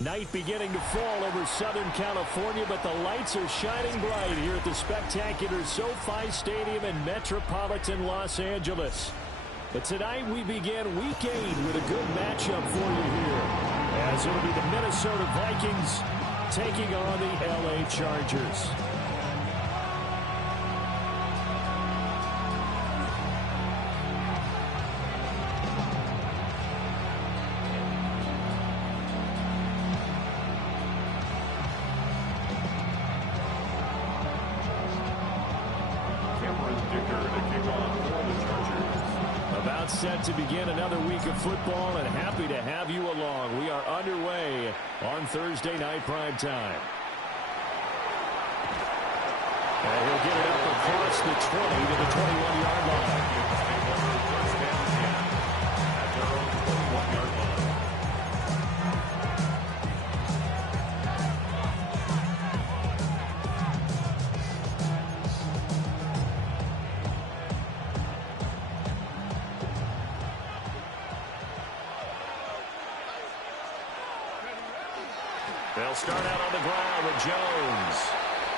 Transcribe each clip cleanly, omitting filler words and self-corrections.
Night beginning to fall over Southern California, but the lights are shining bright here at the spectacular SoFi Stadium in metropolitan Los Angeles. But tonight we begin Week 8 with a good matchup for you here, as it'll be the Minnesota Vikings taking on the LA Chargers. Set to begin another week of football, and happy to have you along. We are underway on Thursday night prime time. And he'll get it up across the 20 to the 21-yard line. They'll start out on the ground with Jones.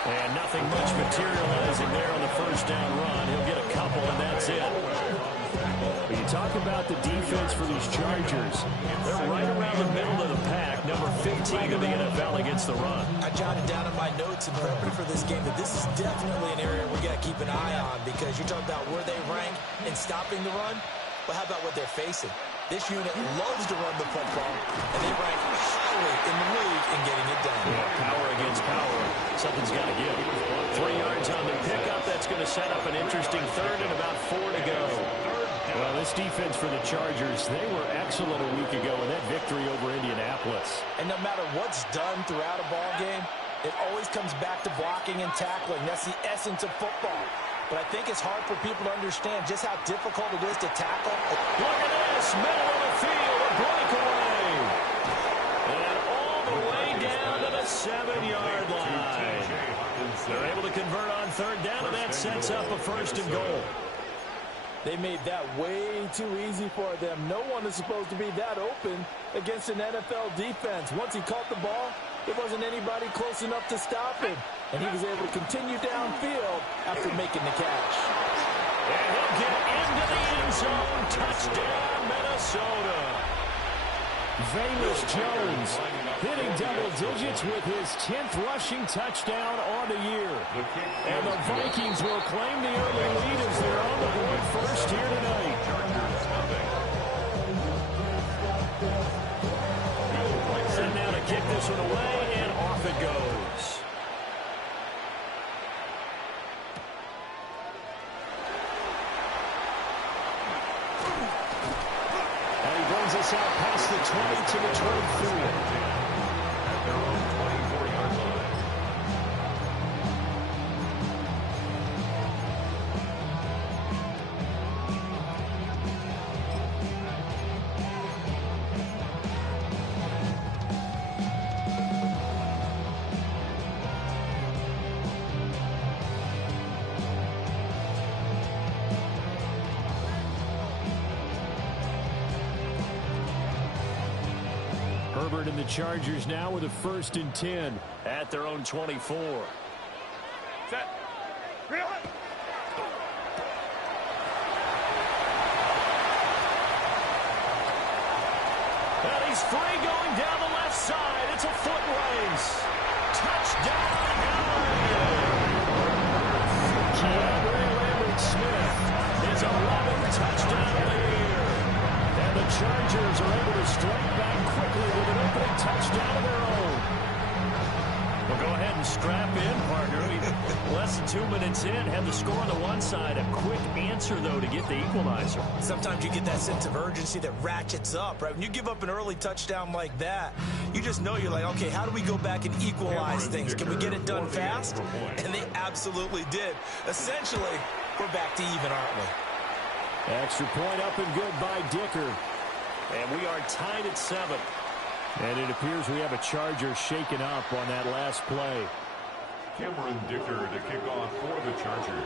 And nothing much materializing there on the first down run. He'll get a couple, and that's it. When you talk about the defense for these Chargers, they're right around the middle of the pack, number 15 in the NFL against the run. I jotted down in my notes in preparing for this game that this is definitely an area we got to keep an eye on, because you're talking about where they rank in stopping the run. Well, how about what they're facing? This unit loves to run the football, and they rank highly in the league in getting it done. Yeah, power against power. Something's got to give. 3 yards on the pickup. That's going to set up an interesting third and about 4 to go. Well, this defense for the Chargers, they were excellent a week ago in that victory over Indianapolis. And no matter what's done throughout a ball game, it always comes back to blocking and tackling. That's the essence of football. But I think it's hard for people to understand just how difficult it is to tackle. Look at this, middle of the field, a breakaway. And all the way down to the 7-yard line. They're able to convert on third down, and that sets up a first and goal. They made that way too easy for them. No one is supposed to be that open against an NFL defense. Once he caught the ball, there wasn't anybody close enough to stop him. And he was able to continue downfield after making the catch. And he'll get into the end zone. Touchdown, Minnesota. Velus Jones hitting double digits with his 10th rushing touchdown on the year. And the Vikings will claim the early lead as they're on the board first here tonight. And now to kick this one away, and off it goes. Us out past the 20 to the 24. At their own 24-yard line. Herbert and the Chargers now with a 1st and 10 at their own 24. Set. And he's free going down the left side. It's a foot race. Touchdown, LA. Smith is 11th touchdown of the year. And the Chargers are able to strike back quickly with an opening touchdown of their own. Well, go ahead and strap in, partner. Less than 2 minutes in, had the score on the one side. A quick answer, though, to get the equalizer. Sometimes you get that sense of urgency that ratchets up, right? When you give up an early touchdown like that, you just know you're like, okay, how do we go back and equalize things? Can we get it done fast? And they absolutely did. Essentially, we're back to even, aren't we? Extra point up and good by Dicker. And we are tied at 7. And it appears we have a Charger shaken up on that last play. Cameron Dicker to kick off for the Chargers.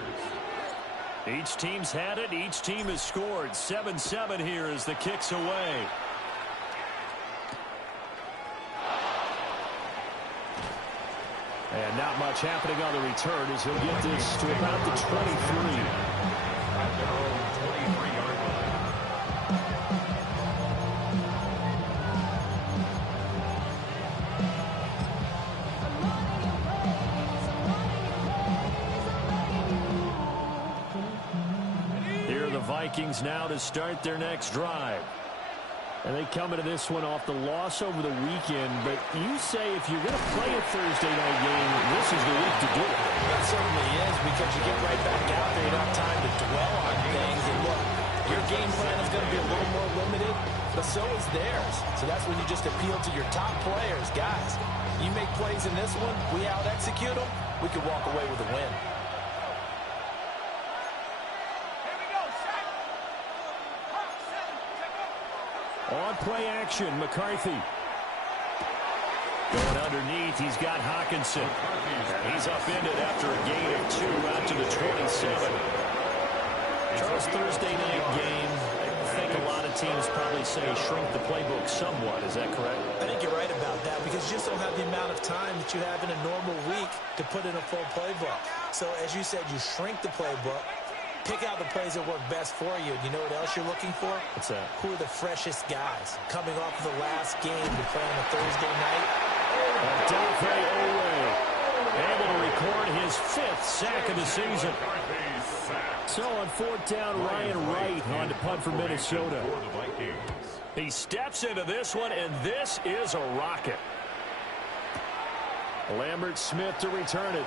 Each team's had it. Each team has scored. 7-7 here as the kick's away. And not much happening on the return as he'll get this to about the 23. At their own 23-yard line. Here are the Vikings now to start their next drive. And they come into this one off the loss over the weekend. But you say if you're going to play a Thursday night game, this is the week to do it. That certainly is, because you get right back out there. You don't have time to dwell on things. And look, your game plan is going to be a little more limited, but so is theirs. So that's when you just appeal to your top players. Guys, you make plays in this one, we out-execute them, we could walk away with a win. On play action, McCarthy. Going underneath, he's got Hawkinson. He's upended after a gain of 2 out to the 27. Charles, Thursday night game, I think a lot of teams probably say shrink the playbook somewhat. Is that correct? I think you're right about that, because you just don't have the amount of time that you have in a normal week to put in a full playbook. So, as you said, you shrink the playbook. Pick out the plays that work best for you. You know what else you're looking for? What's that? Who are the freshest guys coming off of the last game to play on a Thursday night? Delphi Owe able to record his 5th sack of the season. So on 4th down, Ryan Wright on to punt for Minnesota. He steps into this one, and this is a rocket. Lambert Smith to return it.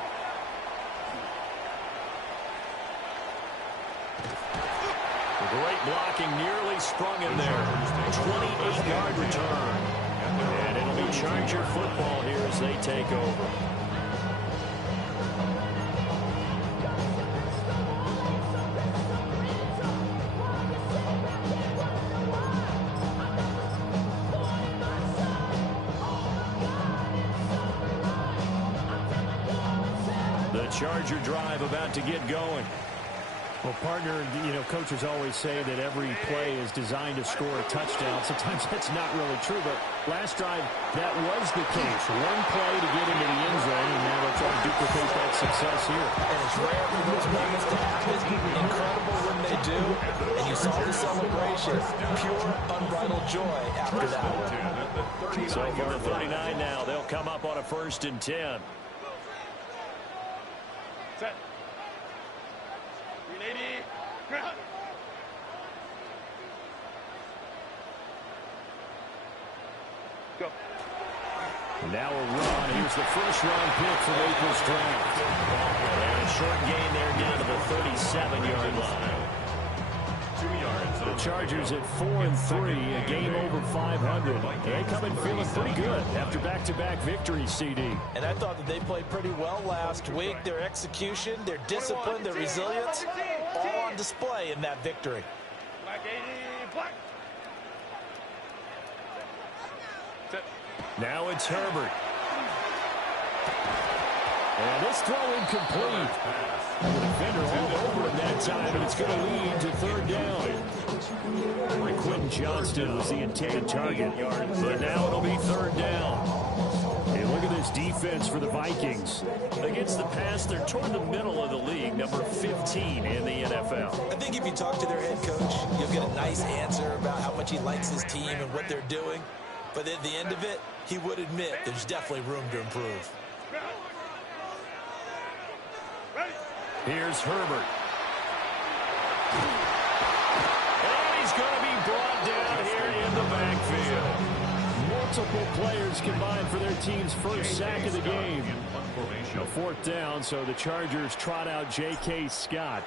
Great blocking, nearly sprung in there. 28-yard return. And it'll be Charger football here as they take over. The Charger drive about to get going. Well, partner, coaches always say that every play is designed to score a touchdown. Sometimes that's not really true, but last drive, that was the case. One play to get into the end zone, and now they'll try to duplicate that success here. And it's rare for those moments to happen. Incredible when they do. And you saw the celebration. Pure, unbridled joy after that. So from the 39 now, they'll come up on a 1st and 10. Set. Go. Now a run. Here's the first-round pick from April's draft. And a short gain there down to the 37-yard line. 2 yards. The Chargers at 4-3, a game over 500. They come in feeling pretty good after back-to-back victories, CD. And I thought that they played pretty well last week. Their execution, their discipline, their resilience, all on display in that victory. Black 80, black. Set. Now it's Herbert. And this throw incomplete. The defender all over him that time, and it's going to lead to 3rd down. Quentin Johnston was the intended target, but now it'll be 3rd down. Hey, look at this defense for the Vikings. Against the pass, they're toward the middle of the league, number 15 in the NFL. I think if you talk to their head coach, you'll get a nice answer about how much he likes his team and what they're doing. But at the end of it, he would admit there's definitely room to improve. Here's Herbert. And he's going to be brought down here in the backfield. Multiple players combined for their team's first sack of the game. A 4th down, so the Chargers trot out J.K. Scott.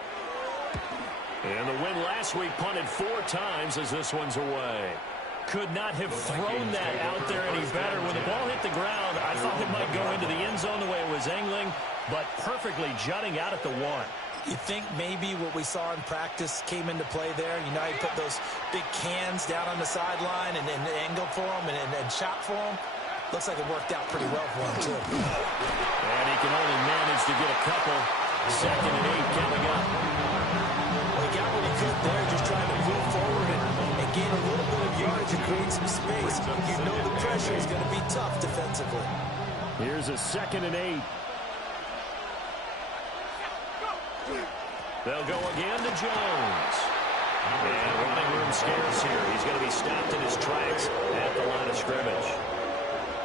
And the win last week punted 4 times as this one's away. Could not have thrown that out there any better. When the ball hit the ground, I thought it might go into the end zone the way it was angling, but perfectly jutting out at the 1. You think maybe what we saw in practice came into play there? You know, he put those big cans down on the sideline and angled for them and shot for them. Looks like it worked out pretty well for him, too. And he can only manage to get a couple. 2nd and 8 coming up. Well, he got what he could there, just trying to move forward and gain a little bit of yardage and create some space. You know the pressure is going to be tough defensively. Here's a 2nd and 8. They'll go again to Jones. And running room scarce here. He's going to be stopped in his tracks at the line of scrimmage.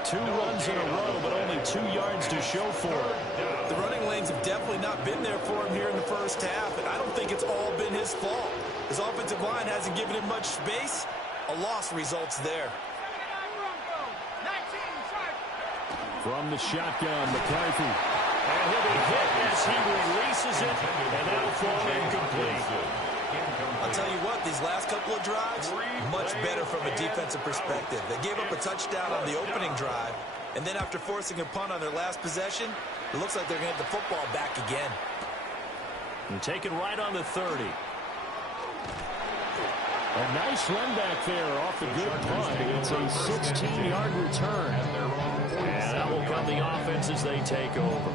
2 runs in a row, but only 2 yards to show for it. The running lanes have definitely not been there for him here in the first half, and I don't think it's all been his fault. His offensive line hasn't given him much space. A loss results there. From the shotgun, McCarthy. And he'll be hit as he releases it, and that'll fall incomplete. I'll tell you what, these last couple of drives, much better from a defensive perspective. They gave up a touchdown on the opening drive, and then after forcing a punt on their last possession, it looks like they're going to get the football back again. And taken right on the 30. A nice run back there off the good punt. It's a 16-yard return. And that will come the offense as they take over.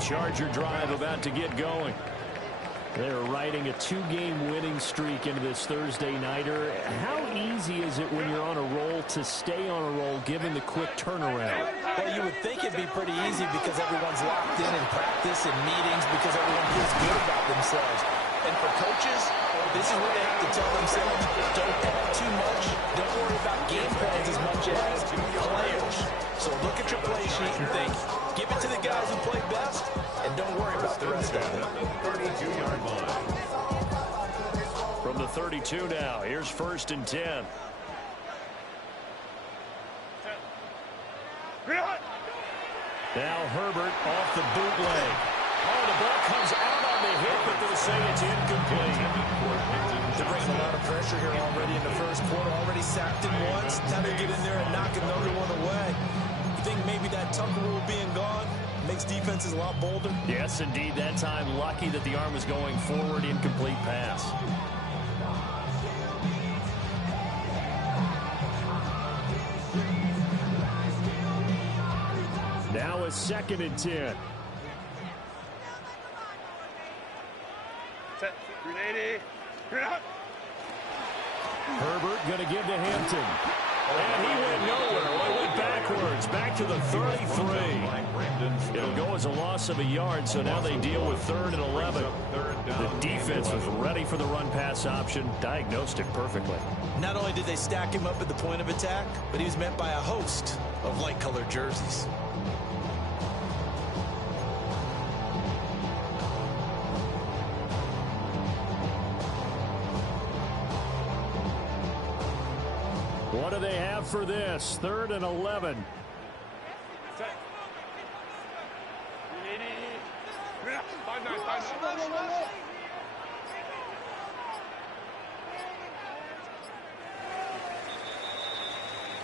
Charger drive about to get going. They're riding a 2-game winning streak into this Thursday nighter. How easy is it when you're on a roll to stay on a roll given the quick turnaround? Well, you would think it'd be pretty easy because everyone's locked in practice and meetings because everyone feels good about themselves. And for coaches, this is what they have to tell themselves. Don't add too much. Don't worry about game plans as much as players. So look at your play sheet and think, give it to the guys who play best, and don't worry about the rest of it. 32-yard line. From the 32 now, here's 1st and 10. Now Herbert off the bootleg. Oh, the ball comes out on the hit, but they'll say it's incomplete. They're bringing a lot of pressure here already in the first quarter. Already sacked him once. Now they get in there and knock another one away. You think maybe that Tucker rule being gone makes defenses a lot bolder? Yes, indeed. That time, lucky that the arm was going forward, incomplete pass. Now a 2nd and 10. Set. 380. Herbert going to give to Hampton. And he went nowhere. Well, he went backwards. Back to the 33. It'll go as a loss of a yard, so now they deal with 3rd and 11. The defense was ready for the run-pass option, diagnosed it perfectly. Not only did they stack him up at the point of attack, but he was met by a host of light-colored jerseys. What do they have for this? 3rd and 11. Set. 380. 5-9.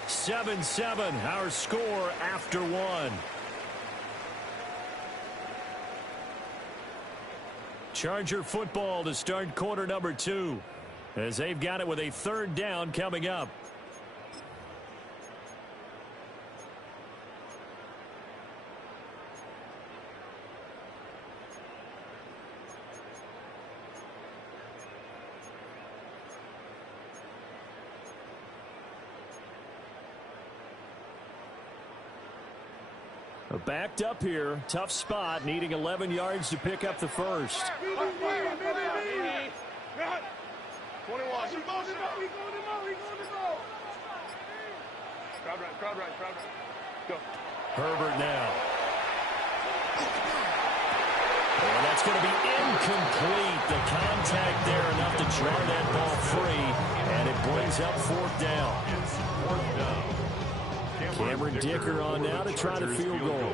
7-7, our score after 1. Charger football to start quarter number 2, as they've got it with a 3rd down coming up. Backed up here, tough spot, needing 11 yards to pick up the first. 21. Crowd right. Go. Herbert now. And that's going to be incomplete. The contact there enough to draw that ball free, and it brings up 4th down. Cameron Dicker on now to try the field goal.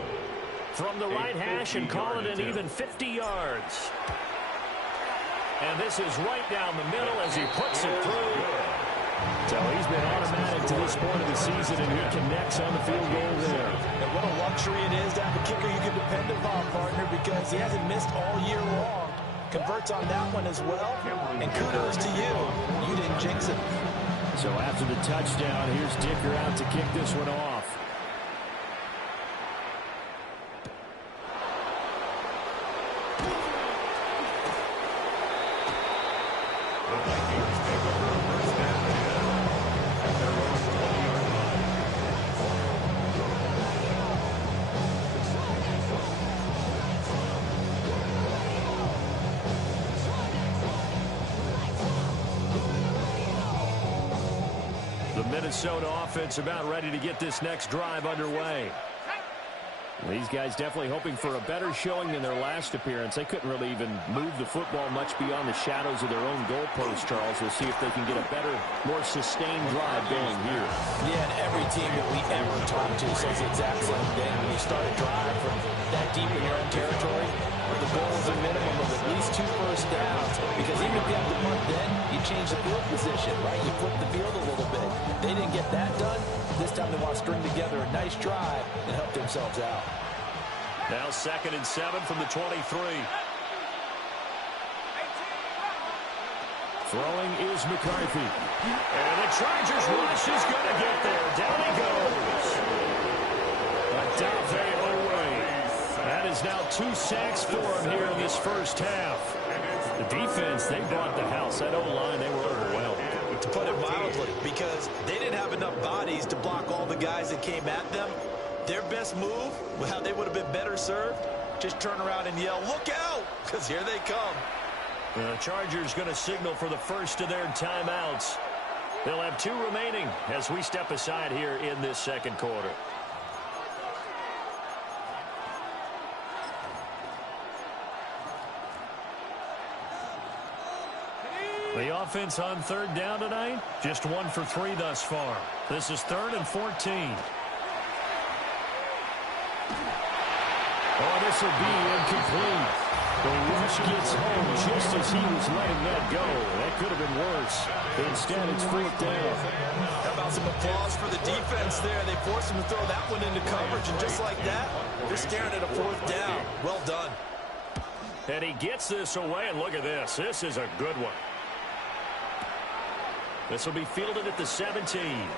From the right hash and call it an even 50 yards. And this is right down the middle as he puts it through. So he's been automatic to this point of the season, and he connects on the field goal there. And what a luxury it is to have a kicker you can depend upon, partner, because he hasn't missed all year long. Converts on that one as well, and kudos to you. You didn't jinx it. So after the touchdown, here's Dicker out to kick this one off. The Vikings take over first and 10 at their own 20-yard line. The Minnesota offense about ready to get this next drive underway. These guys definitely hoping for a better showing than their last appearance. They couldn't really even move the football much beyond the shadows of their own goalpost, Charles. We'll see if they can get a better, more sustained drive going here. Yeah, and every team that we ever talk to says the exact same thing. When you start a drive from that deep in your own territory, the goal is a minimum of at least 2 first downs. Because even if you have to punt then, you change the field position, right? You flip the field a little bit. They didn't get that done. This time they want to string together a nice drive and help themselves out. Now 2nd and 7 from the 23. Throwing is McCarthy. And the Chargers rush is going to get there. Down he goes. Adolphe Owe. That is now 2 sacks for him here in this first half. The defense, they brought the house. That O-line, they were overwhelmed. To put it mildly, because they didn't have enough bodies to block all the guys that came at them. Their best move, how they would have been better served, just turn around and yell, "Look out!" because here they come. The Chargers going to signal for the first of their timeouts. They'll have 2 remaining as we step aside here in this second quarter. The offense on 3rd down tonight, just 1 for 3 thus far. This is 3rd and 14. Oh, this will be incomplete. The rush gets home just as he was letting that go. That could have been worse. Instead, it's 4th down. How about some applause for the defense there? They forced him to throw that one into coverage, and just like that, they're staring at a 4th down. Well done. And he gets this away, and look at this. This is a good one. This will be fielded at the 17.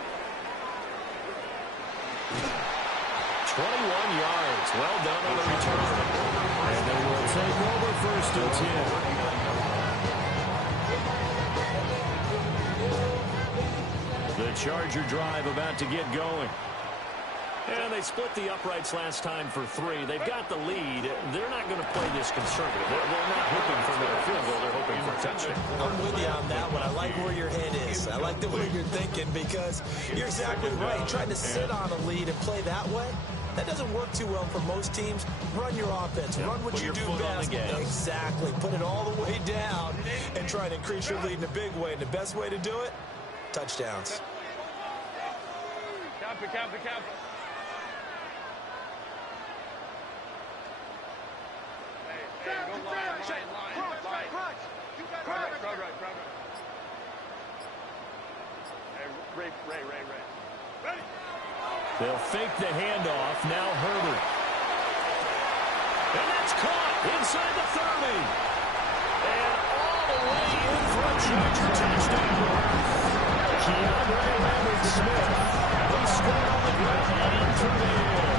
21 yards. Well done on the return. And they will take over 1st and 10. The Charger drive about to get going. And they split the uprights last time for 3. They've got the lead. They're not going to play this conservative. They're not hoping for another field goal. They're hoping for a touchdown. I'm with you on that one. I like where your head is. I like the way you're thinking because you're exactly right. Trying to sit on a lead and play that way, that doesn't work too well for most teams. Run your offense. Run what you do best. Exactly. Put it all the way down and try to increase your lead in a big way. And the best way to do it, touchdowns. Count it, count it, count it. Ray. Ready? They'll fake the handoff. Now Herbert. And that's caught inside the 30. And all the way in for a Charger touchdown. Keandre Smith. He scored on the ground and through the air.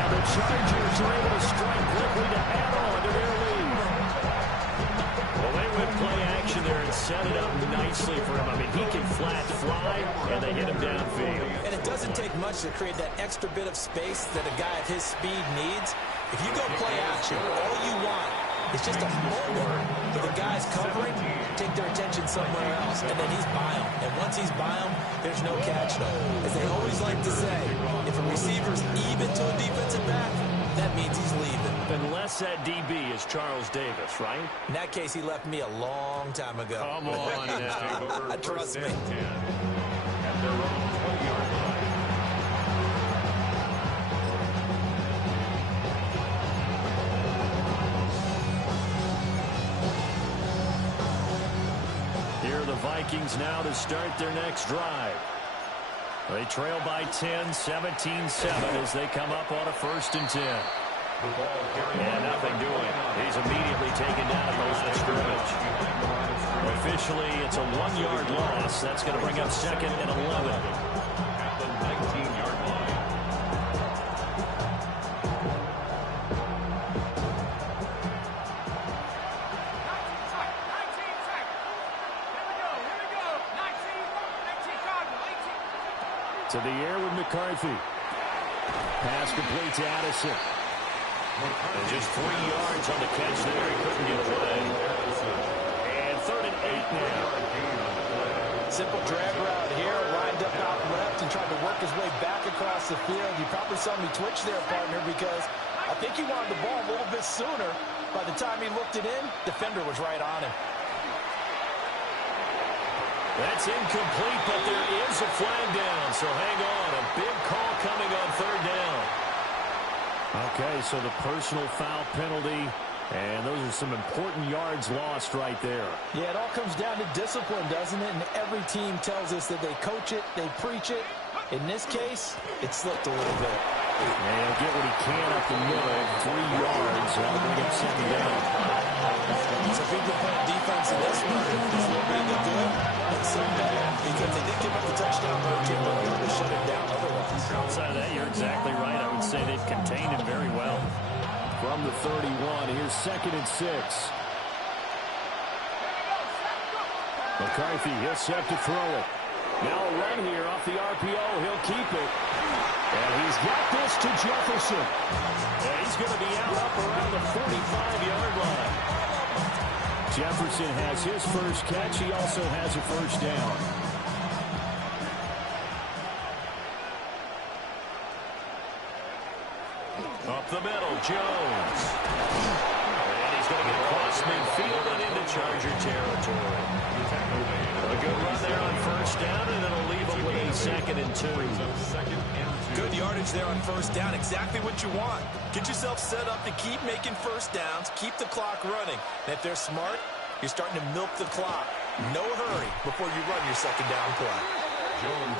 And the Chargers are able to strike quickly to add on to their lead. Well, they went play action there and set it up nicely for him. I mean, he can flat fly, and they hit him downfield. And it doesn't take much to create that extra bit of space that a guy of his speed needs. If you go play action, all you want is just a moment where the guy's covering, take their attention somewhere else, and then he's by him. And once he's by him, there's no catching him. As they always like to say, if a receiver's even to a defensive back, that means he's leaving. Unless that DB is Charles Davis, right? In that case, he left me a long time ago. Come on now. Trust me. At their own 20-yard line. Here are the Vikings now to start their next drive. They trail by 10, 17-7 as they come up on a 1st and 10. And nothing doing. He's immediately taken down at the line of scrimmage. Officially, it's a 1-yard loss. That's going to bring up 2nd and 11. At the 19-yard line. To the air with McCarthy. Pass complete to Addison. And just 3 yards on the catch there. He couldn't get away. And 3rd and 8 now. Simple drag route here. Lined up out left and tried to work his way back across the field. You probably saw me twitch there, partner, because I think he wanted the ball a little bit sooner. By the time he looked it in, defender was right on him. That's incomplete, but there is a flag down. So hang on. A big call coming on 3rd down. Okay, so the personal foul penalty, and those are some important yards lost right there. Yeah, it all comes down to discipline, doesn't it? And every team tells us that they coach it, they preach it. In this case, it slipped a little bit. And he'll get what he can up the middle, 3 yards. That'll bring up 2nd down. So if he can play defense in this one, it's a little bit of good and some better, because they did give up the touchdown to but they would shut it down otherwise. Outside of that, you're exactly right. I would say they've contained him very well. From the 31, here's 2nd and 6. McCarthy, he'll set to throw it. Now a run here off the RPO. He'll keep it. And he's got this to Jefferson. And he's going to be out up around the 45-yard line. Jefferson has his first catch. He also has a 1st down. Up the middle, Jones. And he's going to get across midfield and into Charger territory. A good run there on 1st down, and it'll leave him with a 2nd and 2. Good yardage there on 1st down. Exactly what you want. Get yourself set up to keep making 1st downs, keep the clock running. And if they're smart, you're starting to milk the clock. No hurry before you run your 2nd down play.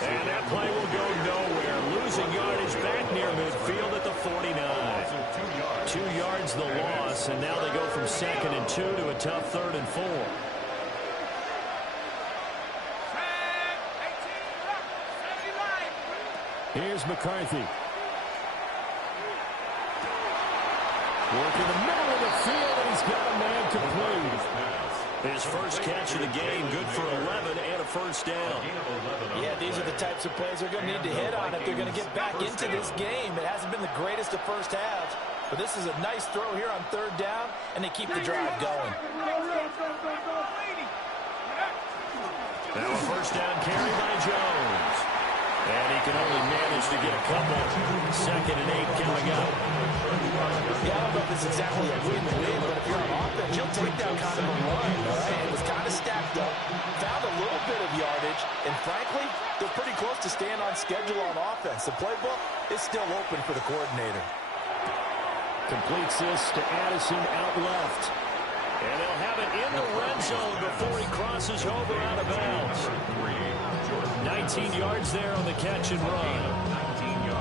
And that play will go nowhere. Losing yardage back near midfield at the 49. 2 yards the loss, and now they go from 2nd and 2 to a tough 3rd and 4. Here's McCarthy. Work in the middle of the field, and he's got a man complete. His first catch of the game, good for 11 and a 1st down. Yeah, these are the types of plays they're going to need to hit on if they're going to get back into this game. It hasn't been the greatest of first halves, but this is a nice throw here on 3rd down, and they keep the drive going. Now a 1st down carry by Jones. And he can only manage to get a couple. 2nd and 8 coming up. Yeah, I don't know if it's exactly a win-win, but if you're on offense, you'll take down kind of a run. Right? It was kind of stacked up, found a little bit of yardage, and frankly, they're pretty close to staying on schedule on offense. The playbook is still open for the coordinator. Completes this to Addison out left. And they'll have it in the red zone before he crosses over out of bounds. 19 yards there on the catch and run.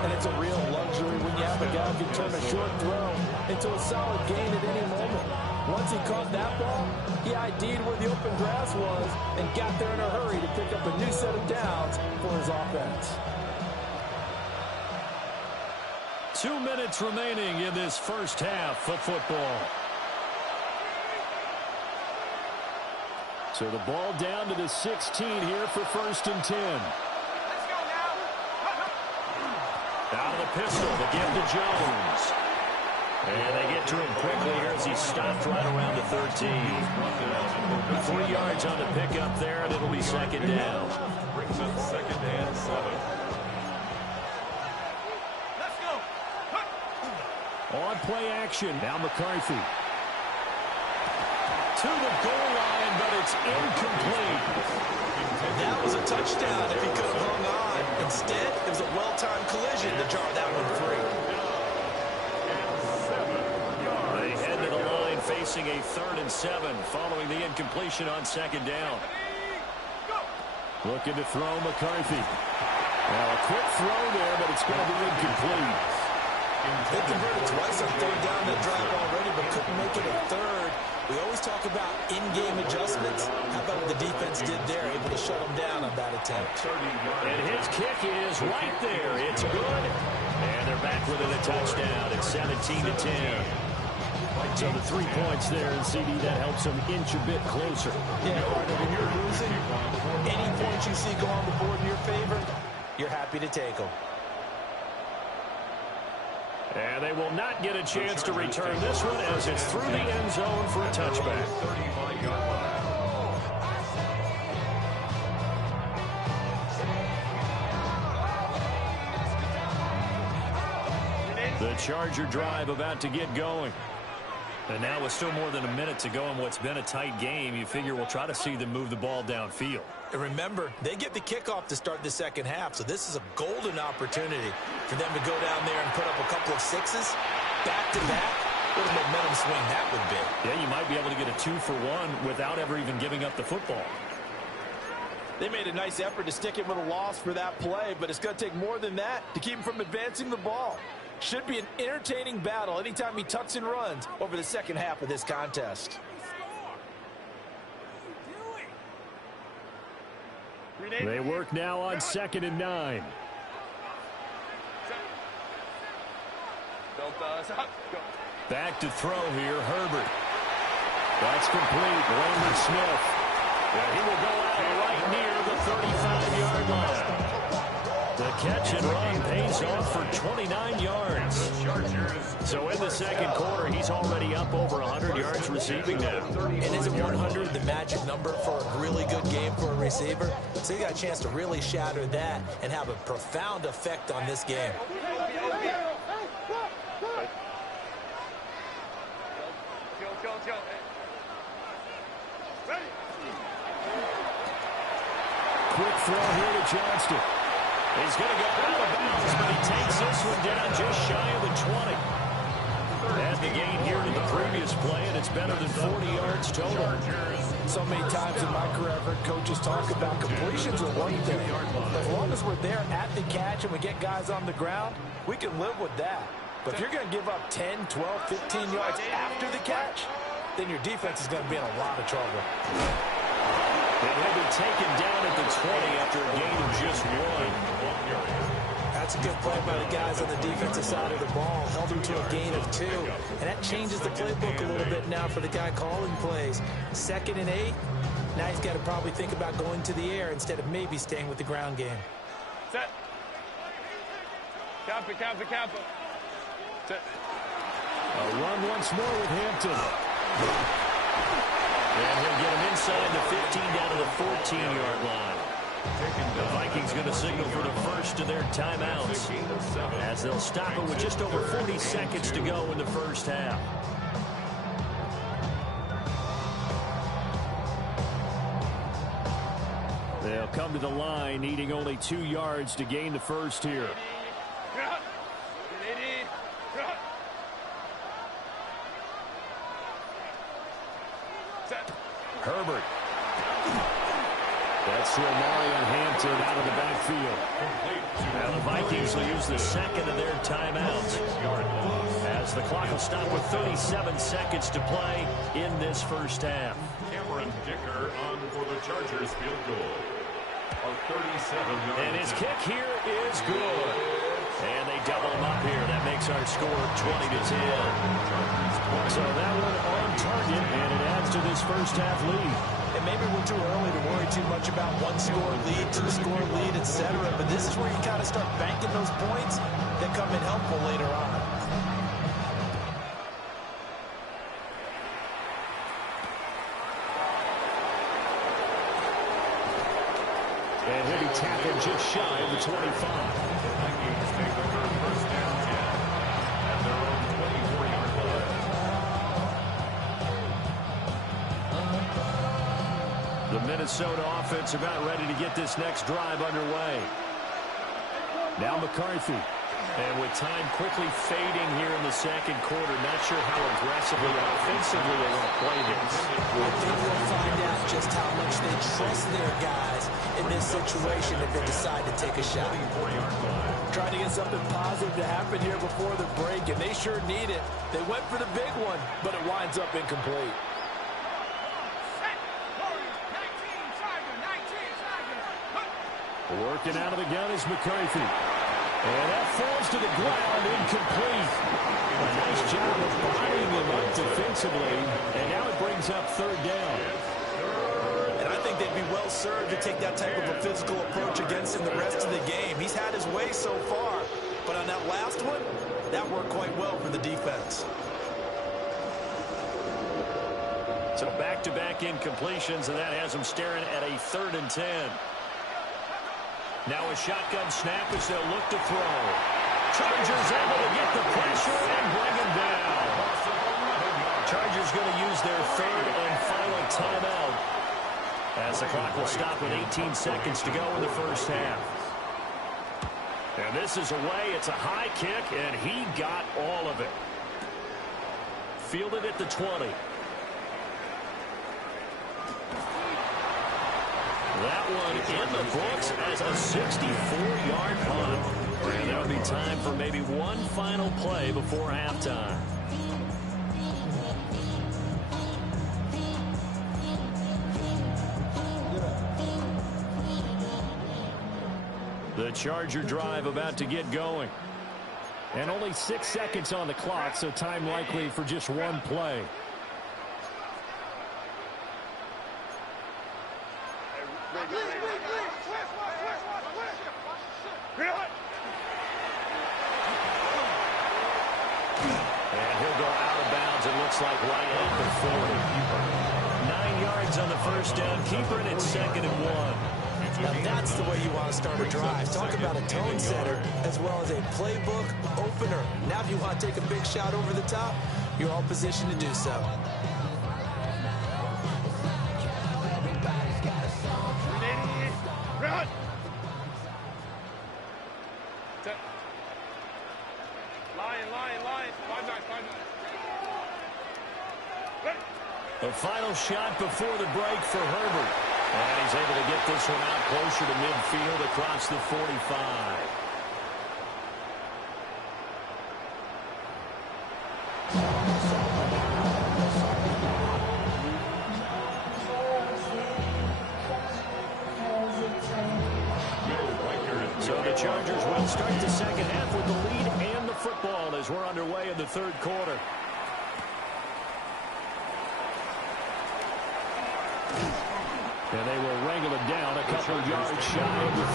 And it's a real luxury when you have a guy who can turn a short throw into a solid gain at any moment. Once he caught that ball, he ID'd where the open grass was and got there in a hurry to pick up a new set of downs for his offense. 2 minutes remaining in this first half of football. So the ball down to the 16 here for 1st and 10. Let's go now. Out of the pistol, the give to Jones. And they get to him quickly here as he stopped right around the 13. 3 yards on the pickup there, and it'll be 2nd down. Brings up 2nd and 7. Let's go. On play action, now McCarthy. To the goal line, but it's incomplete. That was a touchdown if he could have hung on. Instead, it was a well-timed collision to jar that one free. They head to the line facing a 3rd and 7 following the incompletion on 2nd down. Looking to throw McCarthy. Well, a quick throw there, but it's going to be incomplete. They converted twice on 3rd down that drive already, but couldn't make it a 3rd. We always talk about in-game adjustments. How about what the defense did there, able to shut them down on that attempt. And his kick is right there. It's good. And they're back within a touchdown. It's 17-10. So the 3 points there, and CD, that helps them inch a bit closer. Yeah, partner, when you're losing, any points you see go on the board in your favor, you're happy to take them. And they will not get a chance to return this one as it's through the end zone for a touchback. 35-yard line. The Charger drive about to get going. And now with still more than a minute to go in what's been a tight game, you figure we'll try to see them move the ball downfield. And remember, they get the kickoff to start the second half, so this is a golden opportunity for them to go down there and put up a couple of sixes back-to-back. What a momentum swing that would be. Yeah, you might be able to get a 2-for-1 without ever even giving up the football. They made a nice effort to stick him with a loss for that play, but it's going to take more than that to keep him from advancing the ball. Should be an entertaining battle anytime he tucks and runs over the second half of this contest. They work now on 2nd and 9. Back to throw here, Herbert. That's complete. Landon Smith. And he will go out right near the 35-yard line. The catch and run pays off for 29 yards. So in the second quarter, he's already up over 100 yards receiving now. And isn't 100 the magic number for a really good game for a receiver? So you got a chance to really shatter that and have a profound effect on this game. Quick throw here to Johnston. He's going to go out of bounds, but he takes this one down just shy of the 20. And the gain here to the previous play, and it's better than 40 yards total. So many times in my career, I've heard coaches talk about completions are one thing. As long as we're there at the catch and we get guys on the ground, we can live with that. But if you're going to give up 10, 12, 15 yards after the catch, then your defense is going to be in a lot of trouble. And he'll be taken down at the 20 after a gain of just 1. That's a good play by the guys on the defensive side of the ball. Held him to a gain of 2. And that changes the playbook a little bit now for the guy calling plays. 2nd and 8. Now he's got to probably think about going to the air instead of maybe staying with the ground game. Set. Camp it, camp it, camp it. Set. A run once more with Hampton. And he'll get him inside the 15 down to the 14-yard line. The Vikings going to signal for the first of their timeouts as they'll stop it with just over 40 seconds to go in the first half. They'll come to the line needing only 2 yards to gain the first here. Herbert. That's to Amari on Hampton out of the backfield. Now the Vikings will use the second of their timeouts as the clock will stop with 37 seconds to play in this first half. Cameron Dicker on for the Chargers field goal. A 37-yard. And his kick here is good. And they double him up here. That makes our score 20-10. So that one on target, and it adds to this first half lead. And maybe we're too early to worry too much about 1-score lead, 2-score lead, etc. But this is where you kind of start banking those points that come in helpful later on. And he'll be tackled just shy of the 25. Vikings take the first down at their own 24-yard line. The Minnesota offense about ready to get this next drive underway. Now McCarthy. And with time quickly fading here in the second quarter, not sure how aggressively or offensively they want to play this. I think we'll find out just how much they trust their guys in this situation if they decide to take a shot. Trying to get something positive to happen here before the break, and they sure need it. They went for the big one, but it winds up incomplete. Working out of the gun is McCarthy. And that falls to the ground, incomplete. A nice job of buying him up defensively, and now it brings up third down. And I think they'd be well absurd to take that type of a physical approach against him the rest of the game. He's had his way so far, but on that last one, that worked quite well for the defense. So back-to-back incompletions, and that has him staring at a 3rd and 10. Now a shotgun snap as they'll look to throw. Chargers able to get the pressure and bring him down. Chargers going to use their 3rd and final timeout, as the clock will stop with 18 seconds to go in the first half. And this is away. It's a high kick, and he got all of it. Fielded at the 20. That one in the books as a 64-yard punt. And there'll be time for maybe one final play before halftime. The Charger drive about to get going. And only 6 seconds on the clock, so time likely for just one play. And he'll go out of bounds, it looks like, right at the 40. 9 yards on the first down. Keeper, and it's 2nd and 1. Now that's the way you want to start a drive. Talk about a tone setter as well as a playbook opener. Now if you want to take a big shot over the top, you're all positioned to do so. Run! Line. Line back. A final shot before the break for Herbert. And he's able to get this one out closer to midfield across the 45. So the Chargers will start the second half with the lead and the football as we're underway in the 3rd quarter. And they will wrangle it down a couple yards shy of the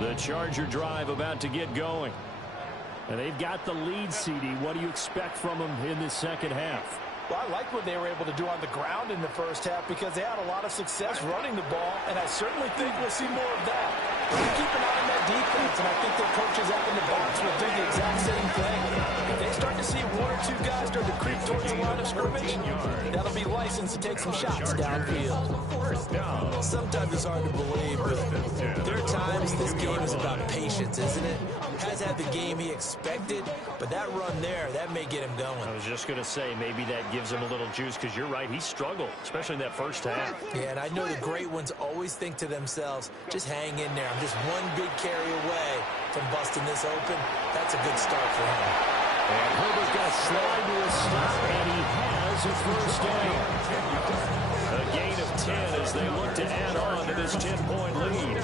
30. The Charger drive about to get going. And they've got the lead, CD. What do you expect from them in the second half? Well, I like what they were able to do on the ground in the first half because they had a lot of success running the ball, and I certainly think we'll see more of that. We're going to keep an eye on that defense, and I think their coaches out in the box will do the exact same thing. If they start to see 1 or 2 guys start to creep towards the line of scrimmage, that'll be licensed to take some shots downfield. Sometimes it's hard to believe, but there are times this game is about patience, isn't it? Has had the game he expected, but that run there, that may get him going. I was just going to say, maybe that gives him a little juice, because you're right, he struggled, especially in that first half. Yeah, and I know the great ones always think to themselves, just hang in there. I'm just one big carry away from busting this open. That's a good start for him. And Herbert's got to slide to a stop, and he has a first down. A gain of 10 as they look to add on to this 10-point lead.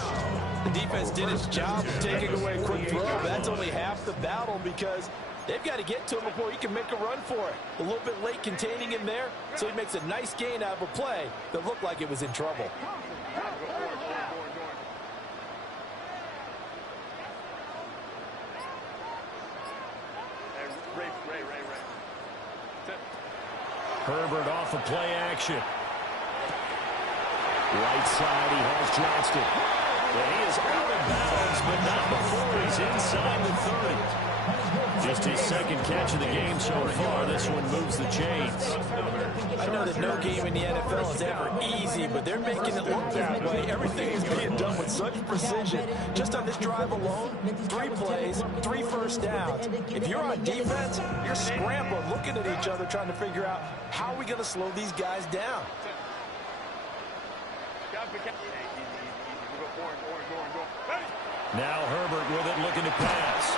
The defense did its job of taking away a quick throw. That's only half the battle because they've got to get to him before he can make a run for it. A little bit late containing him there, so he makes a nice gain out of a play that looked like it was in trouble. Herbert off of play action. Right side, he has Johnston. And he is out of bounds, but not before he's inside the 30. Just his 2nd catch of the game so far. This one moves the chains. I know that no game in the NFL is ever easy, but they're making it look that way. Everything is being done with such precision. Just on this drive alone, 3 plays, 3 first downs. If you're on defense, you're scrambling, looking at each other, trying to figure out how are we going to slow these guys down. Now Herbert with it, looking to pass.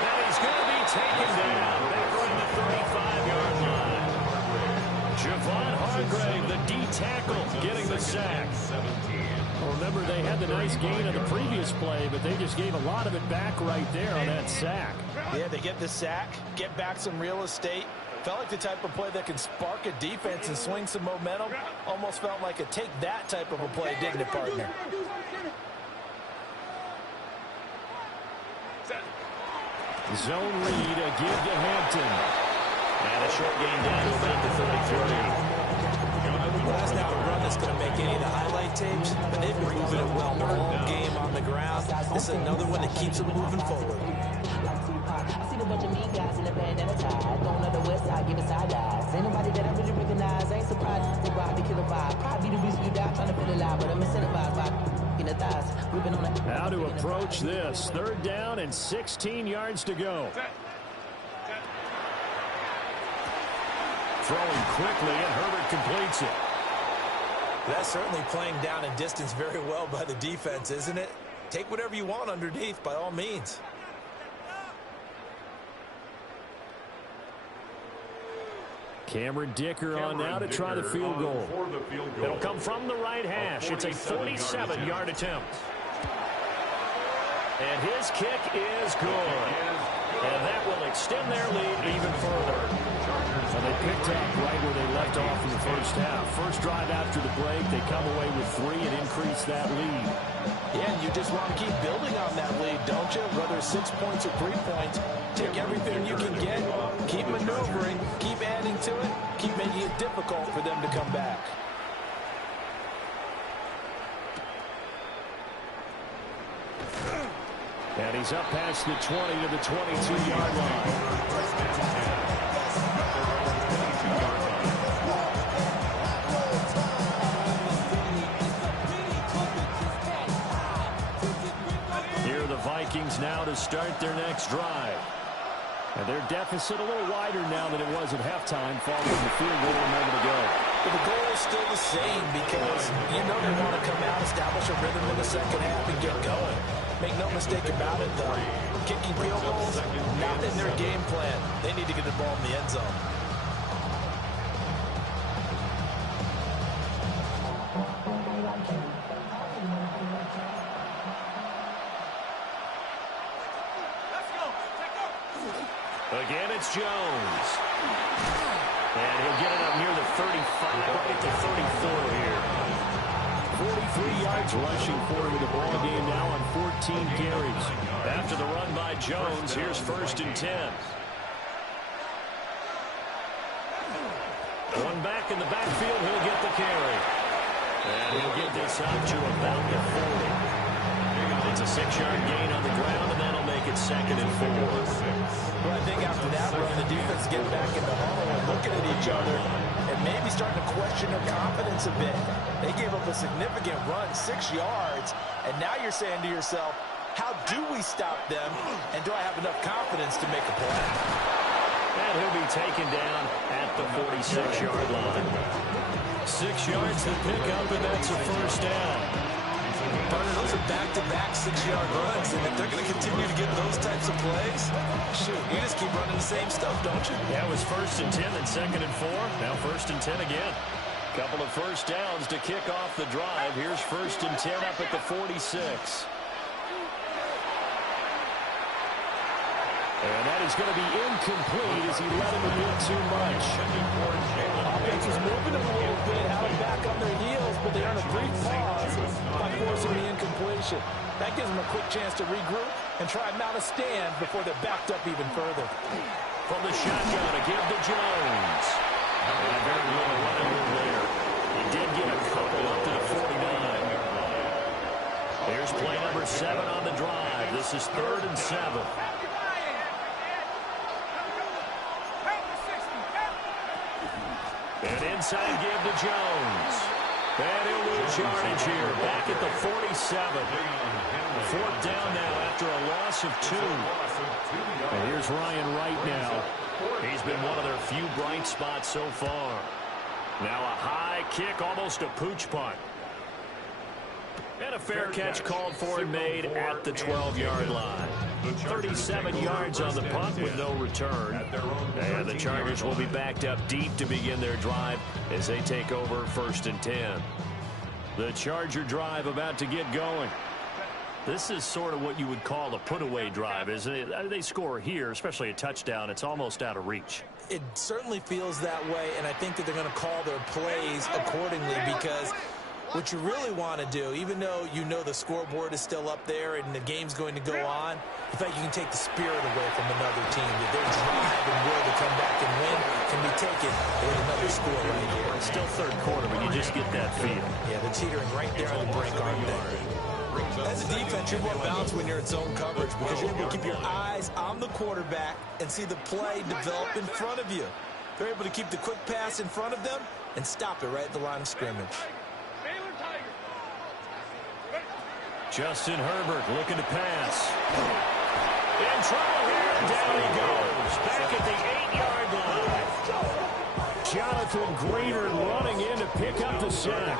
And he's going to be taken down back on the 35-yard line. Javon Hargrave, the D tackle, getting the sack. Well, remember, they had the nice gain on the previous play, but they just gave a lot of it back right there on that sack. Yeah, they get the sack, get back some real estate. Felt like the type of play that can spark a defense and swing some momentum. Almost felt like a take that type of a play, didn't it, partner? Zone read, a give to Hampton. And a short gain down to about the 33. That's not a run that's going to make any of the highlight tapes, but they've been moving it well all game on the ground. This is another one that keeps them moving forward. I seen a bunch of mean guys in the band and a tie. Going on the west side, giving side eyes. Ain't nobody that I really recognize. Ain't surprised they robbed the killer vibe. Probably the reason you die trying to feel alive, but I'm incentivized by in the thighs. Ripping on it. Now to approach this. 3rd down and 16 yards to go. Throwing quickly, and Herbert completes it. That's certainly playing down and distance very well by the defense, isn't it? Take whatever you want underneath, by all means. Cameron Dicker on now to try the field goal. It'll come from the right hash. It's a 47-yard attempt. And his kick is good. And that will extend their lead even further. And they picked up right where they left off in the first half. First drive after the break, they come away with 3 and increase that lead. Yeah, and you just want to keep building on that lead, don't you? Whether it's 6 points or 3 points, take everything you can get, keep maneuvering, keep adding to it, keep making it difficult for them to come back. And he's up past the 20 to the 22-yard line. Vikings now to start their next drive. And their deficit a little wider now than it was at halftime following the field goal a moment ago. But the goal is still the same because you know they want to come out, establish a rhythm in the second half and get going. Make no mistake about it, though. Kicking field goals, not in their game plan. They need to get the ball in the end zone. Again, it's Jones. And he'll get it up near the 35, right at the 34 here. 43 yards rushing for him in the ball game now on 14 carries. After the run by Jones, here's 1st and 10. One back in the backfield, he'll get the carry. And he'll get this up to about the 40. It's a 6-yard gain on the ground, and that'll make it 2nd and 4. Well, I think after that run, the defense get back in the huddle and looking at each other and maybe starting to question their confidence a bit. They gave up a significant run, 6 yards, and now you're saying to yourself, how do we stop them, and do I have enough confidence to make a play? And he'll be taken down at the 46-yard line. 6 yards to pick up, and that's a 1st down. Partner, those are back-to-back 6-yard runs, and if they're going to continue to get those types of plays, shoot, you just keep running the same stuff, don't you? That was 1st and 10, then 2nd and 4. Now 1st and 10 again. Couple of 1st downs to kick off the drive. Here's 1st and 10 up at the 46. And that is going to be incomplete as he let him a bit too much. Offense is moving them a little bit, out back on their heels, but they earn a brief pause by forcing the incompletion. That gives them a quick chance to regroup and try and mount a stand before they're backed up even further. From the shotgun, a give to Jones. And very little running room there. He did get a couple up to the 49. Here's play number 7 on the drive. This is 3rd and 7. And inside give to Jones. And he'll lose yardage here. Back at the 47. 4th down now after a loss of 2. And here's Ryan Wright now. He's been one of their few bright spots so far. Now a high kick, almost a pooch punt. And a fair catch called for and made at the 12-yard line. 37 yards on the punt with no return. And the Chargers will be backed up deep to begin their drive as they take over 1st and 10. The Charger drive about to get going. This is sort of what you would call a put-away drive, isn't it? They score here, especially a touchdown. It's almost out of reach. It certainly feels that way, and I think that they're going to call their plays accordingly because what you really want to do, even though you know the scoreboard is still up there and the game's going to go on, in fact, you can take the spirit away from another team. That their drive and will to come back and win can be taken with another score right here. It's still third quarter, but you just get that feel. Yeah, they're teetering right there on the brink, aren't they? As a defense, you're more balanced when you're in zone coverage because you're able to keep your eyes on the quarterback and see the play develop in front of you. They're able to keep the quick pass in front of them and stop it right at the line of scrimmage. Justin Herbert looking to pass. In trouble here, and down he goes. Back at the 8-yard line. Jonathan Greenard running in to pick up the sack.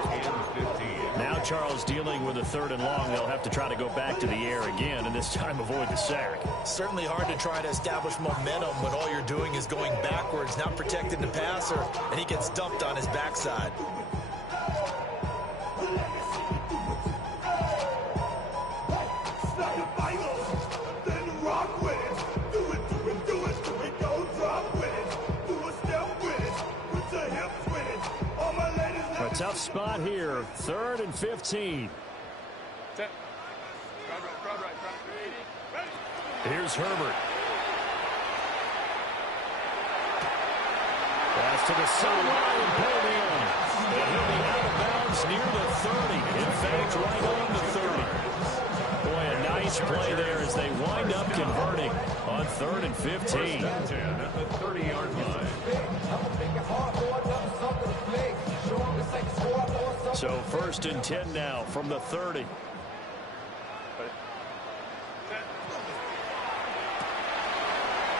Now Charles dealing with a 3rd and long. They'll have to try to go back to the air again, and this time avoid the sack. Certainly hard to try to establish momentum when all you're doing is going backwards, not protecting the passer, and he gets dumped on his backside. A tough spot here. 3rd and 15. Here's Herbert. Pass to the sideline and pulled in. And he'll be out of bounds near the 30. In fact, right on the 30. Boy, a nice play there as they wind up converting on 3rd and 15. At the 30-yard line. So 1st and 10 now from the 30.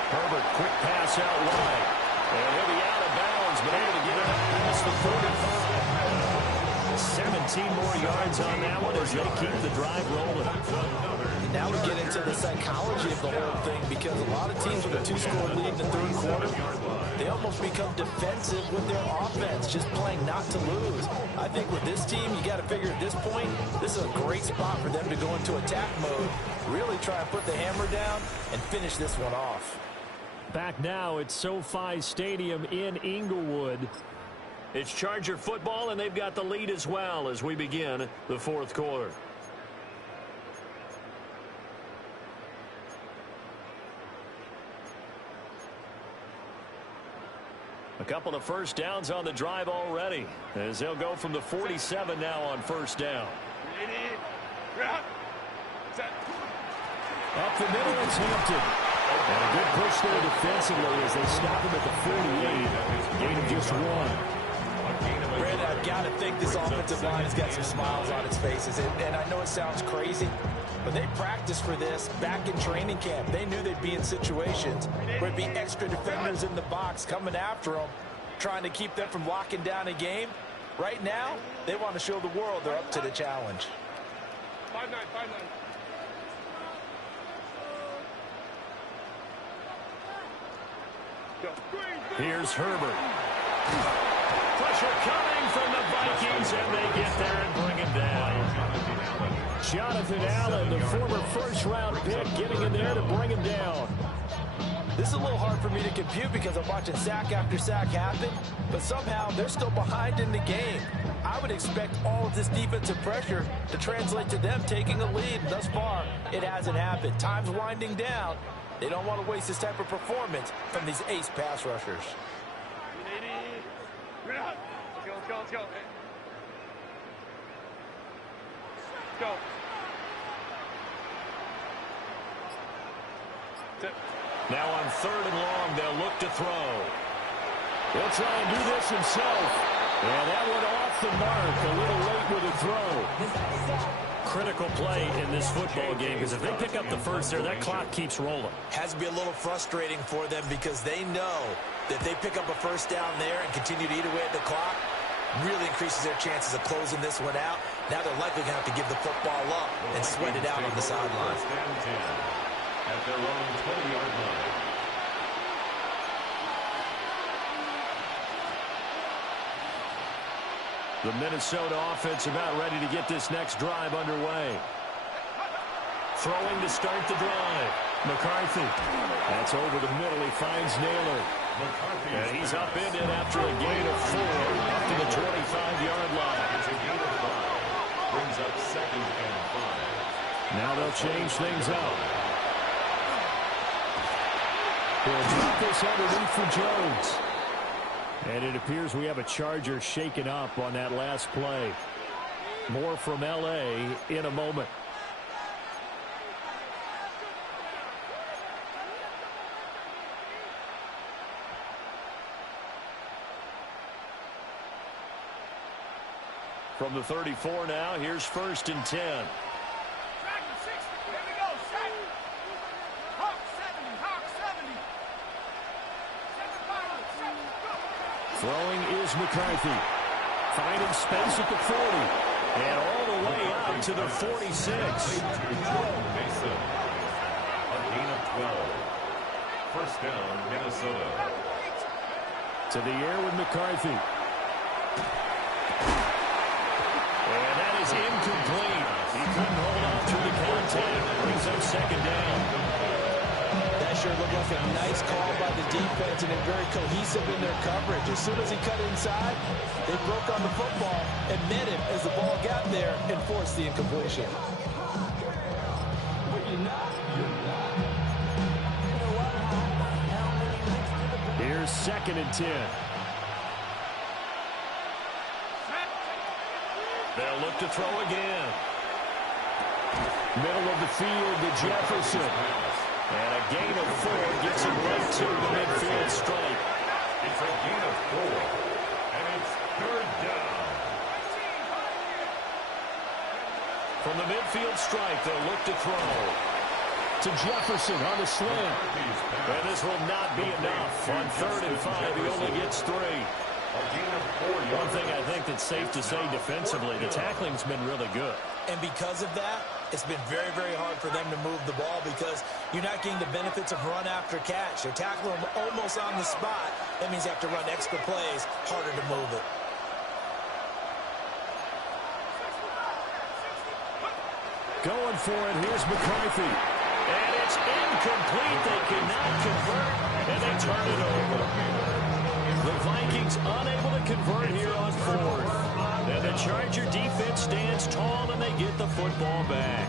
Herbert, quick pass out wide. And he'll be out of bounds, but able to get it up past the 45. 17 more yards on that one as they keep the drive rolling. Now we get into the psychology of the whole thing because a lot of teams with a 2-score lead in the 3rd quarter, they almost become defensive with their offense, just playing not to lose. I think with this team, you got to figure at this point, this is a great spot for them to go into attack mode, really try and put the hammer down and finish this one off. Back now at SoFi Stadium in Inglewood. It's Charger football, and they've got the lead as well as we begin the 4th quarter. A couple of first downs on the drive already as they'll go from the 47 now on 1st down. Up the middle, it's Hampton. And a good push there defensively as they stop him at the 48. Gain of just 1. Brandon, I've got to think this offensive line has got some smiles on its faces. And I know it sounds crazy, but they practiced for this back in training camp. They knew they'd be in situations where it'd be extra defenders in the box coming after them, trying to keep them from locking down a game. Right now, they want to show the world they're up to the challenge. 5-9. Here's Herbert. Pressure coming from the Vikings, and they get there and bring him down. Jonathan Allen, the former first-round pick, getting in there to bring him down. This is a little hard for me to compute because I'm watching sack after sack happen, but somehow they're still behind in the game. I would expect all of this defensive pressure to translate to them taking a lead. Thus far, it hasn't happened. Time's winding down. They don't want to waste this type of performance from these ace pass rushers. Let's go. Go. Now on 3rd and long, they'll look to throw. He'll try and do this himself. And that went off the mark a little late with a throw. Critical play in this football game because if they pick up the first there, that clock keeps rolling. Has to be a little frustrating for them because they know that they pick up a first down there and continue to eat away at the clock, really increases their chances of closing this one out. Now they're likely going to have to give the football up and sweat it out on the sideline. At their own 20-yard line. The Minnesota offense about ready to get this next drive underway. Throwing to start the drive. McCarthy. That's over the middle. He finds Naylor. And he's upended after a gain of 4 up to the 25-yard line. Brings up 2nd and 5. Now they'll change things up. He'll drop this underneath for Jones. And it appears we have a Charger shaken up on that last play. More from L.A. in a moment. From the 34 now, here's 1st and 10. Throwing is McCarthy. Finding space at the 40. And all the way out to the 46. Mason. A gain of 12. 1st down, Minnesota. To the air with McCarthy. And that is incomplete. He couldn't hold on through the contact. Brings up 2nd down. That sure looked like a nice call by the defense, and they're very cohesive in their coverage. As soon as he cut inside, they broke on the football and met him as the ball got there and forced the incompletion. Here's 2nd and 10. They'll look to throw again. Middle of the field to Jefferson. And a gain of 4 gets him right to the midfield strike. It's a gain of 4. And it's 3rd down. From the midfield strike, they'll look to throw. To Jefferson on the sling. And this will not be enough. On 3rd and 5, he only gets 3. One thing I think that's safe to say defensively, the tackling's been really good. And because of that, it's been very, very hard for them to move the ball because you're not getting the benefits of run after catch. You're tackling them almost on the spot. That means you have to run extra plays, harder to move it. Going for it, here's McCarthy. And it's incomplete. They cannot convert, and they turn it over. The Vikings unable to convert here on 4th. And the Charger defense stands tall, and they get the football back.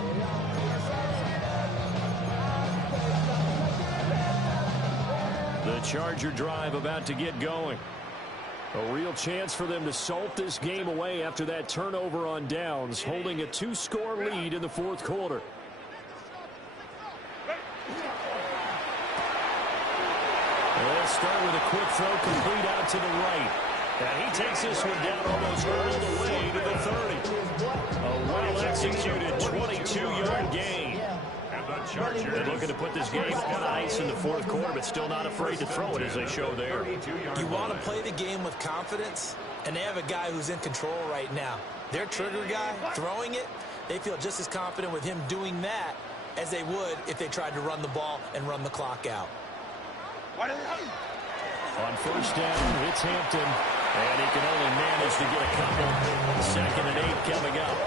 The Charger drive about to get going. A real chance for them to salt this game away after that turnover on downs, holding a 2-score lead in the 4th quarter. Let's start with a quick throw complete out to the right. And he takes this one down almost all the way to the 30. A well-executed 22-yard gain. And the Chargers They're looking to put this game on ice in the 4th quarter, but still not afraid to throw it as they show there. You want to play the game with confidence, and they have a guy who's in control right now. Their trigger guy, throwing it, they feel just as confident with him doing that as they would if they tried to run the ball and run the clock out. On 1st down, it's Hampton, and he can only manage to get a couple. 2nd and 8 coming up.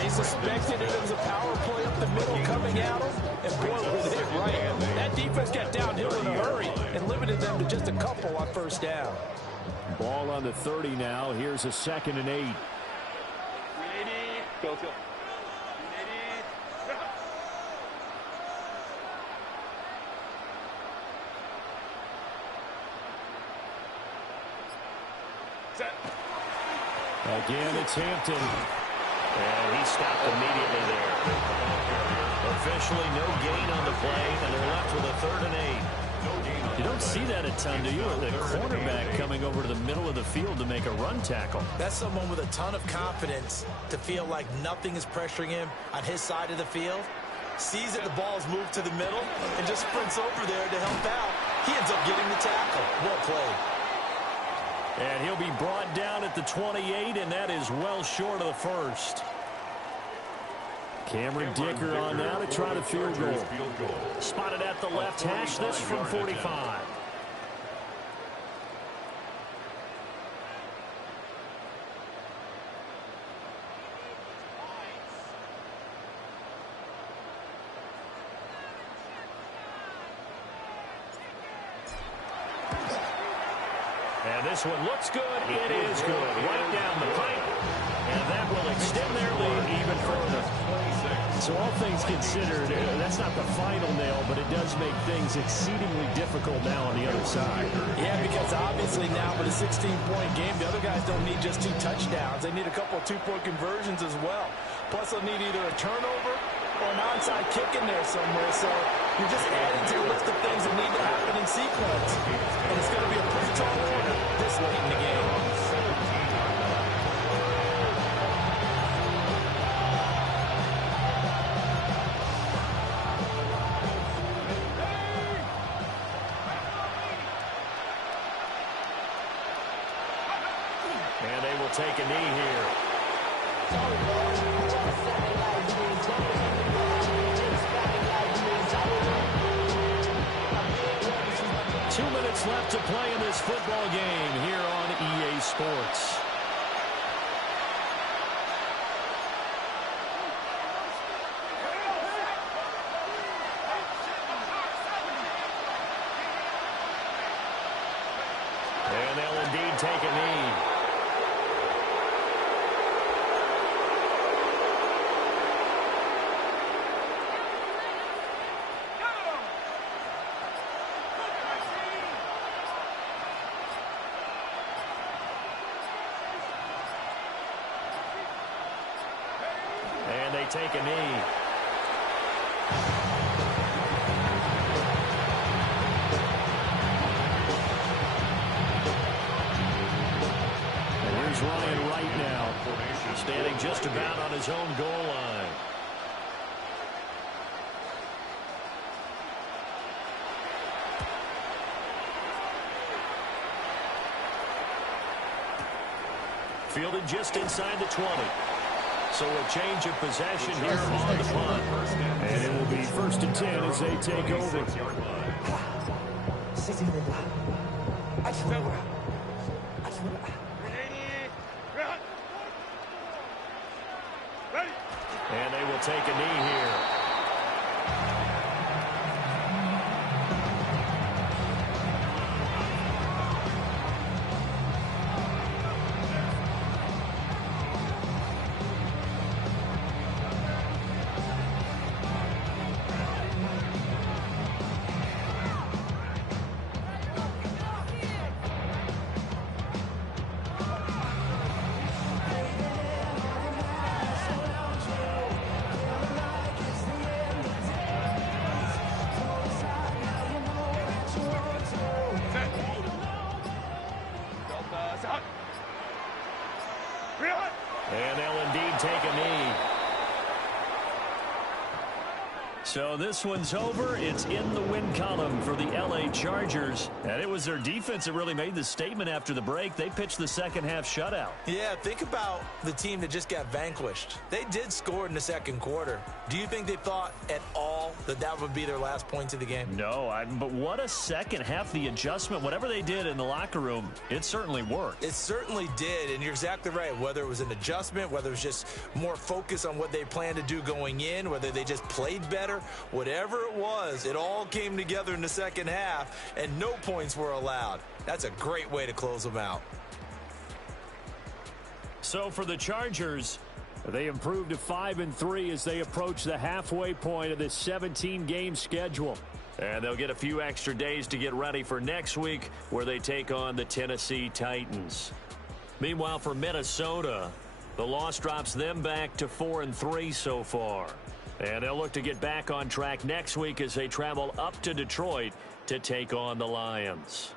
They suspected it was a power play up the middle coming at them, and boy, was it right. That defense got downhill in a hurry and limited them to just a couple on 1st down. Ball on the 30 now. Here's a 2nd and 8. Ready? Go. Ready? Set. Again, it's Hampton. And he stopped immediately there. Officially no gain on the play, and they're left with a 3rd and 8. You don't see that a ton, do you? The cornerback coming over to the middle of the field to make a run tackle. That's someone with a ton of confidence to feel like nothing is pressuring him on his side of the field. Sees that the ball's moved to the middle and just sprints over there to help out. He ends up getting the tackle. Well played. And he'll be brought down at the 28, and that is well short of the 1st. Cameron Dicker on now to try the field goal. Spotted at the left hash, this from 45. And this one looks good. It is good. Right down the pipe. And that will extend their lead even further. So all things considered, that's not the final nail, but it does make things exceedingly difficult now on the other side. Yeah, because obviously now with a 16-point game, the other guys don't need just 2 touchdowns. They need a couple of 2-point conversions as well. Plus, they'll need either a turnover or an onside kick in there somewhere. So you're just adding to a list of things that need to happen in sequence. And it's going to be a pretty tall order this late in the game. And they will take a knee here. 2 minutes left to play in this football game here on EA Sports. And they'll indeed take a knee. And they take a knee. And here's Ryan right now, standing just about on his own goal line. Fielded just inside the 20. So a change of possession here on the punt. And it will be 1st and 10 as they take over. And they will take a knee here. And they'll indeed take a knee. So this one's over. It's in the win column for the LA Chargers. And it was their defense that really made the statement after the break. They pitched the second half shutout. Yeah, think about the team that just got vanquished. They did score in the second quarter. Do you think they thought at all that that would be their last points of the game? No, but what a second half. The adjustment, whatever they did in the locker room, it certainly worked. It certainly did, and you're exactly right. Whether it was an adjustment, whether it was just more focus on what they planned to do going in, whether they just played better, whatever it was, it all came together in the second half, and no points were allowed. That's a great way to close them out. So for the Chargers, they improved to 5-3 as they approach the halfway point of this 17-game schedule. And they'll get a few extra days to get ready for next week, where they take on the Tennessee Titans. Meanwhile, for Minnesota, the loss drops them back to 4-3 so far. And they'll look to get back on track next week as they travel up to Detroit to take on the Lions.